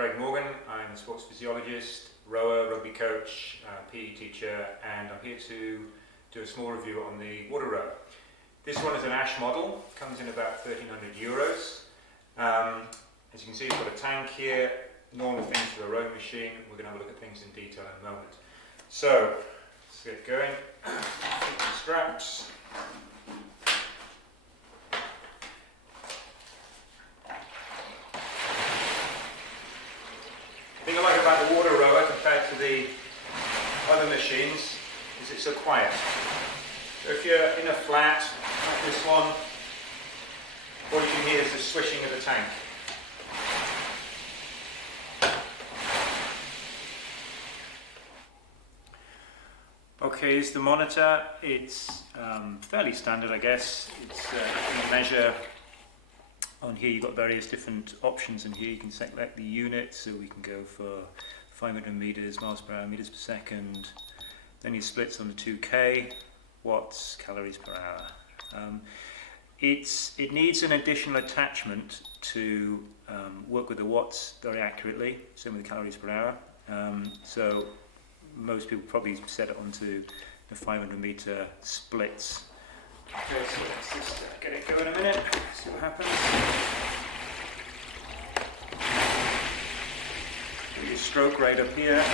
I'm a sports physiologist, rower, rugby coach, PE teacher, and I'm here to do a small review on the Waterrower. This one is an ash model, comes in about €1,300. As you can see, it's got a tank here, normal things for a rowing machine. We're going to have a look at things in detail in a moment. So, let's get going. The straps. The thing I like about the Waterrower compared to the other machines is it's so quiet. So if you're in a flat like this one, all you can hear is the swishing of the tank. Okay, here's the monitor. It's fairly standard, I guess. It's you can measure. On here you've got various different options, and here you can select the unit, so we can go for 500 meters, miles per hour, meters per second. Then your splits on the 2K, watts, calories per hour. It needs an additional attachment to work with the watts very accurately, same with the calories per hour. So most people probably set it onto the 500 meter splits. Okay, so let's just get it going in a minute, see what happens. Put your stroke rate up here,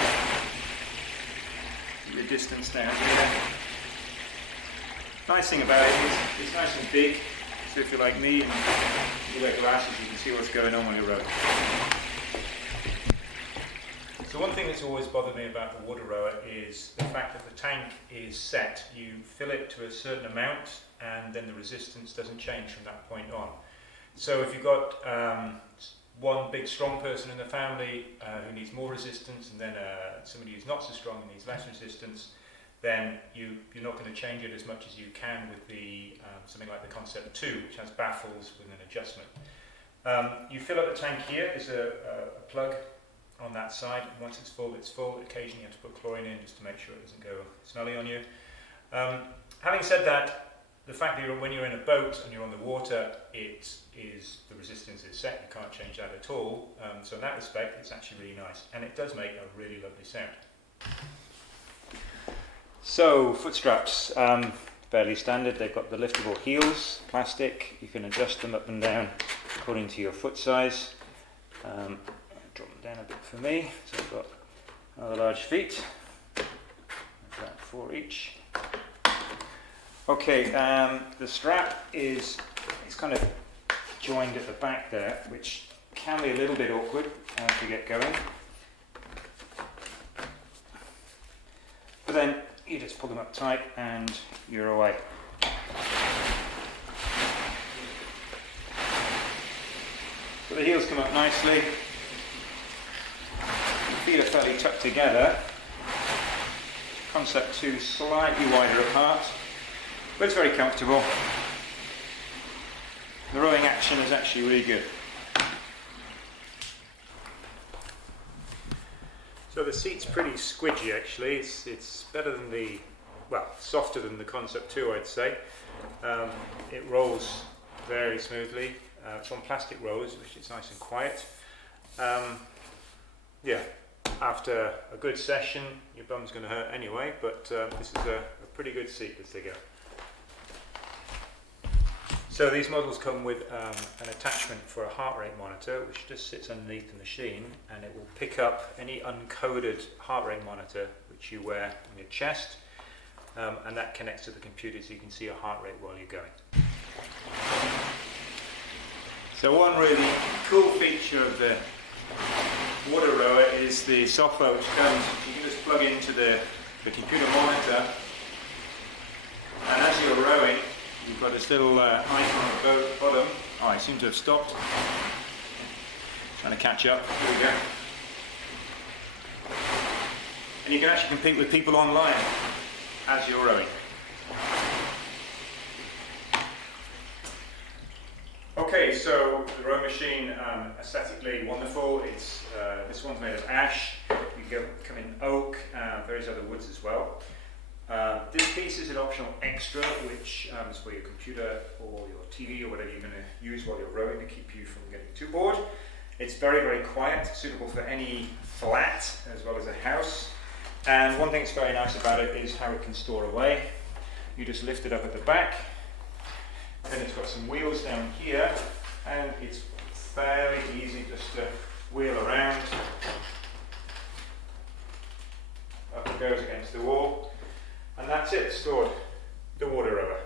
your distance down here. Nice thing about it is it's nice and big, so if you're like me and you wear glasses, you can see what's going on when you're rowing. So one thing that's always bothered me about the Waterrower is the fact that the tank is set. You fill it to a certain amount and then the resistance doesn't change from that point on. So if you've got one big strong person in the family who needs more resistance, and then somebody who's not so strong and needs less resistance, then you're not going to change it as much as you can with the something like the Concept 2, which has baffles with an adjustment. You fill up the tank here. There's a plug on that side. Once it's full, it's full. Occasionally you have to put chlorine in just to make sure it doesn't go smelly on you. Having said that, the fact that when you're in a boat and you're on the water, the resistance is set. You can't change that at all. So in that respect, it's actually really nice, and it does make a really lovely sound. So foot straps, fairly standard. They've got the liftable heels, plastic. You can adjust them up and down according to your foot size. Drop them down a bit for me, so I've got rather large feet, about 4 each. Okay, the strap is kind of joined at the back there, which can be a little bit awkward to get going. But then you just pull them up tight and you're away. So the heels come up nicely. Feet are fairly tucked together. Concept 2 slightly wider apart, but it's very comfortable. The rowing action is actually really good. So the seat's pretty squidgy actually. It's better than softer than the Concept 2, I'd say. It rolls very smoothly. It's on plastic rollers, which is nice and quiet. Yeah. After a good session, your bum's going to hurt anyway, but this is a pretty good seat as they go. So these models come with an attachment for a heart rate monitor, which just sits underneath the machine, and it will pick up any uncoded heart rate monitor which you wear on your chest, and that connects to the computer so you can see your heart rate while you're going. So one really cool feature of the Waterrower is the Softboat comes. You can just plug into the computer monitor, and as you're rowing, you've got this little icon at the bottom. Oh, I seem to have stopped. Trying to catch up. Here we go. And you can actually compete with people online as you're rowing. Okay, so the rowing machine, aesthetically wonderful. It's this one's made of ash. You can come in oak, various other woods as well. This piece is an optional extra, which is for your computer or your TV or whatever you're going to use while you're rowing to keep you from getting too bored. It's very, very quiet, suitable for any flat as well as a house. And one thing that's very nice about it is how it can store away. You just lift it up at the back, then it's got some wheels down here, and it's fairly easy just to wheel around. Up it goes against the wall, and that's it, stored, the Waterrower.